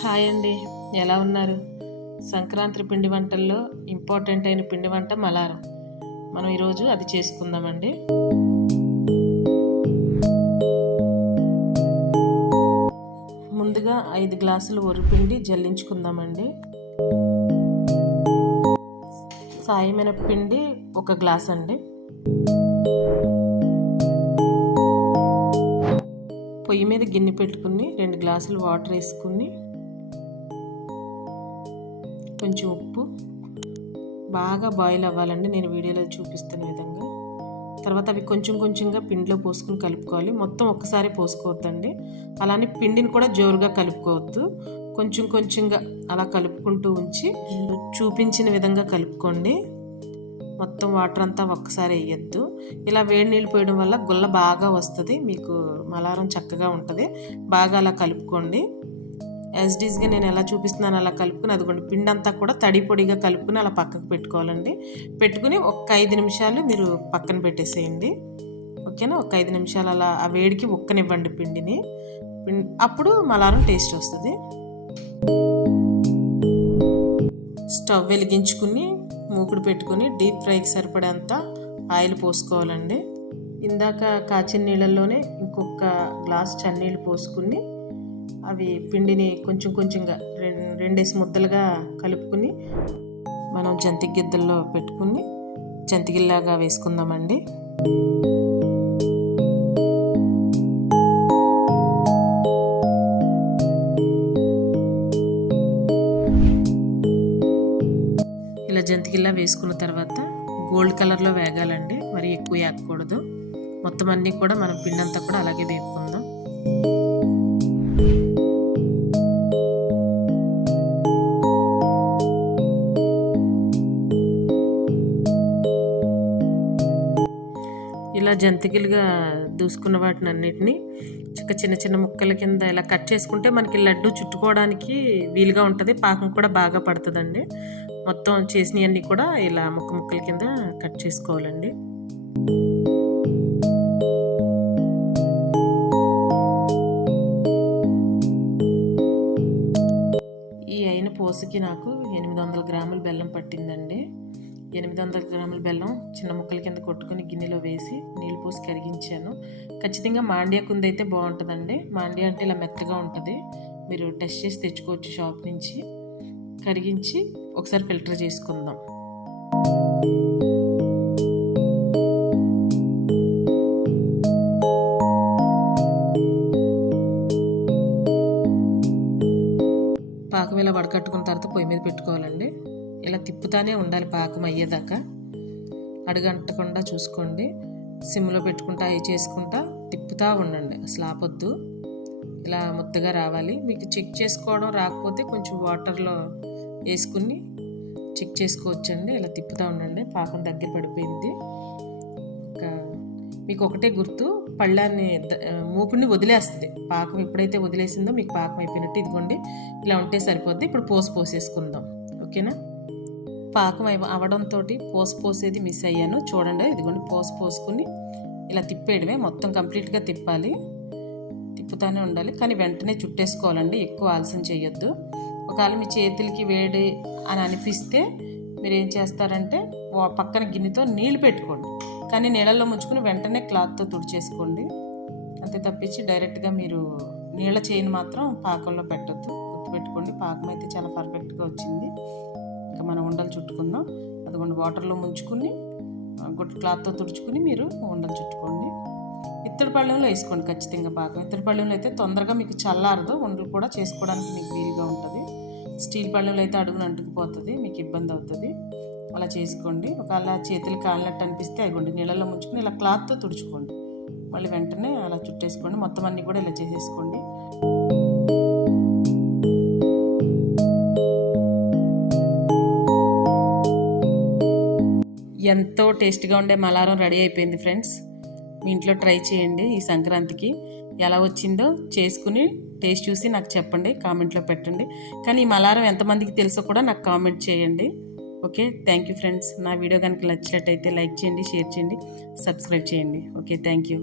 Hi అండి, ఎలా ఉన్నారు? సంక్రాంతి పిండి వంటల్లో ఇంపార్టెంట్ అయిన పిండి వంట మలారం. మనం ఈరోజు అది చేసుకుందామండి. ముందుగా 5 గ్లాసులు వరిపిండి జల్లించుకుందామండి. సాయమైన పిండి 1 గ్లాస్ అండి. పొయ్యి మీద గిన్నె పెట్టుకుని 2 గ్లాసులు వాటర్ వేసుకుని కొంచెం ఉప్పు బాగా బాయిల్ అవ్వాలండి, నేను వీడియోలో చూపిస్తున్న విధంగా. తర్వాత అవి కొంచెం కొంచెంగా పిండిలో పోసుకుని కలుపుకోవాలి, మొత్తం ఒక్కసారి పోసుకోవద్దండి. అలానే పిండిని కూడా జోరుగా కలుపుకోవద్దు, కొంచెం కొంచెంగా అలా కలుపుకుంటూ ఉంచి చూపించిన విధంగా కలుపుకోండి. మొత్తం వాటర్ అంతా ఒక్కసారి వేయద్దు. ఇలా వేడి నీళ్ళు పోయడం వల్ల గుల్ల బాగా వస్తుంది, మీకు మలారం చక్కగా ఉంటుంది. బాగా అలా కలుపుకోండి. యాజ్డీస్గా నేను ఎలా చూపిస్తున్నాను అలా కలుపుకుని, అదిగోండి పిండి అంతా కూడా తడి పొడిగా కలుపుకుని అలా పక్కకు పెట్టుకోవాలండి. పెట్టుకుని ఒక 5 నిమిషాలు మీరు పక్కన పెట్టేసేయండి, ఓకేనా? ఒక 5 నిమిషాలు అలా ఆ వేడికి ఉక్కనివ్వండి పిండిని. అప్పుడు మలారం టేస్ట్ వస్తుంది. స్టవ్ వెలిగించుకుని మూకుడు పెట్టుకుని డీప్ ఫ్రైకి సరిపడేంత ఆయిల్ పోసుకోవాలండి. ఇందాక కాచిన నీళ్ళల్లోనే ఇంకొక గ్లాస్ చన్నీళ్ళు పోసుకుని అవి పిండిని కొంచెం కొంచెంగా రెండేసి ముద్దలుగా కలుపుకుని మనం జంతిక గిద్దల్లో పెట్టుకుని జంతికల్లాగా వేసుకుందామండి. ఇలా జంతికల్లా వేసుకున్న తర్వాత గోల్డ్ కలర్లో వేగాలండి, మరి ఎక్కువ వేగకూడదు. మొత్తం అన్నీ కూడా మనం పిండి అంతా కూడా అలాగే వేపుకుందాం. ఇలా జంతికలుగా దూసుకున్న వాటిని అన్నిటినీ చిన్న చిన్న ముక్కల కింద ఇలా కట్ చేసుకుంటే మనకి లడ్డు చుట్టుకోవడానికి వీలుగా ఉంటుంది, పాకం కూడా బాగా పడుతుందండి. మొత్తం చేసినవన్నీ కూడా ఇలా ముక్కల కింద కట్ చేసుకోవాలండి. ఈ అయిన పోసుకి నాకు 800 గ్రాముల బెల్లం పట్టిందండి. 800 గ్రాముల బెల్లం చిన్న ముక్కల కింద కొట్టుకుని గిన్నెలో వేసి నీళ్ళు పోసి కరిగించాను. ఖచ్చితంగా మాండ్యా కుంది అయితే బాగుంటుందండి. మాండ్యా అంటే ఇలా మెత్తగా ఉంటుంది, మీరు టెస్ట్ చేసి తెచ్చుకోవచ్చు షాప్ నుంచి. కరిగించి ఒకసారి ఫిల్టర్ చేసుకుందాం. పాకం ఇలా వడకట్టుకున్న తర్వాత పొయ్యి మీద పెట్టుకోవాలండి. ఇలా తిప్పుతానే ఉండాలి పాకం అయ్యేదాకా, అడుగంటకుండా చూసుకోండి. సిమ్లో పెట్టుకుంటా అవి చేసుకుంటా తిప్పుతూ ఉండండి, అసలు ఆపొద్దు. ఇలా ముద్దగా రావాలి. మీకు చెక్ చేసుకోవడం రాకపోతే కొంచెం వాటర్లో వేసుకుని చెక్ చేసుకోవచ్చండి. ఇలా తిప్పుతూ ఉండండి, పాకం దగ్గర పడిపోయింది. మీకు ఒకటే గుర్తు, పళ్ళాన్ని మూకుడిని వదిలేస్తుంది. పాకం ఎప్పుడైతే వదిలేసిందో మీకు పాకం అయిపోయినట్టు. ఇదిగోండి ఇలా ఉంటే సరిపోద్ది. ఇప్పుడు పోసేసుకుందాం, ఓకేనా? పాకం అవడంతో పోసేది మిస్ అయ్యాను, చూడండి. ఇదిగోండి పోసుకుని ఇలా తిప్పేయడమే, మొత్తం కంప్లీట్గా తిప్పాలి. తిప్పుతూనే ఉండాలి, కానీ వెంటనే చుట్టేసుకోవాలండి, ఎక్కువ ఆలస్యం చేయొద్దు. ఒకవేళ మీ చేతులకి వేడి అని అనిపిస్తే మీరు ఏం చేస్తారంటే పక్కన గిన్నెతో నీళ్ళు పెట్టుకోండి, కానీ నీళ్ళల్లో ముంచుకుని వెంటనే క్లాత్తో తుడిచేసుకోండి. అంతే తప్పించి డైరెక్ట్గా మీరు నీళ్ళ చేయని మాత్రం పాకంలో పెట్టొద్దు, గుర్తుపెట్టుకోండి. పాకం అయితే చాలా పర్ఫెక్ట్గా వచ్చింది. ఇంకా మనం ఉండలు చుట్టుకుందాం. అదిగోండి వాటర్లో ముంచుకుని క్లాత్తో తుడుచుకుని మీరు ఉండలు చుట్టుకోండి. ఇత్తడి పళ్ళెంలో వేసుకోండి ఖచ్చితంగా పాకం. ఇత్తడి పళ్ళెంలో అయితే తొందరగా మీకు చల్లారదు, ఉండలు కూడా చేసుకోవడానికి మీకు వీలుగా ఉంటుంది. స్టీల్ పళ్ళెంలో అయితే అడుగున అంటుకుపోతుంది, మీకు ఇబ్బంది అవుతుంది. అలా చేసుకోండి. ఒకవేళ చేతులు కాలినట్టు అనిపిస్తే అదిగోండి నీళ్ళలో ముంచుకుని ఇలా క్లాత్తో తుడుచుకోండి, మళ్ళీ వెంటనే అలా చుట్టేసుకోండి. మొత్తం అన్నీ కూడా ఇలా చేసేసుకోండి. ఎంతో టేస్ట్గా ఉండే మలారం రెడీ అయిపోయింది ఫ్రెండ్స్. మీ ఇంట్లో ట్రై చేయండి ఈ సంక్రాంతికి. ఎలా వచ్చిందో చేసుకుని టేస్ట్ చూసి నాకు చెప్పండి, కామెంట్లో పెట్టండి. కానీ ఈ మలారం ఎంతమందికి తెలుసో కూడా నాకు కామెంట్ చేయండి. Okay, thank you friends. నా వీడియో కనుక నచ్చినట్టయితే లైక్ చేయండి, షేర్ చేయండి, సబ్స్క్రైబ్ చేయండి. Okay, thank you.